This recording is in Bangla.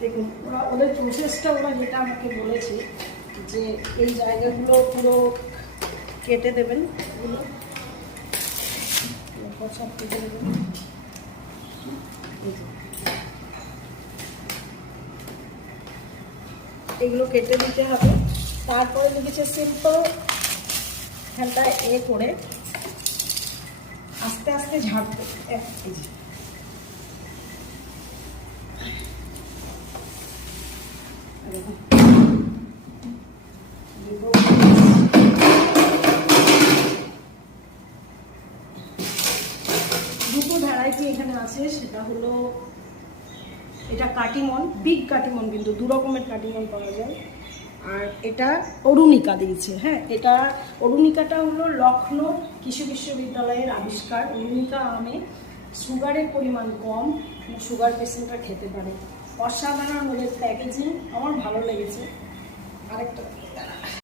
দেখুন ওদের প্রসেসটা ওরা যেটা আমাকে বলেছে যে এই জায়গাগুলো পুরো কেটে দেবেন, এগুলো সব কেটে দেবেন। এগুলো কেটে দিতে হবে। তারপরে লিখেছে সিম্পল এখানটা করে আস্তে আস্তে ঝাড়তে। এই যে দুটো ভ্যারাইটি এখানে আছে, সেটা হলো এটা কাটিমন, বিগ কাটিমন, কিন্তু দু রকমের কাটিমন পাওয়া যায়। আর এটা অরুণিকা দিয়েছে। হ্যাঁ, এটা অরুণিকাটা হলো লখনৌ কৃষি বিশ্ববিদ্যালয়ের আবিষ্কার। অরুণিকা আমে সুগারের পরিমাণ কম, সুগার পেশেন্টরা খেতে পারে। অসাধারণ ওদের প্যাকেজিং, আমার ভালো লেগেছে। আরেকটা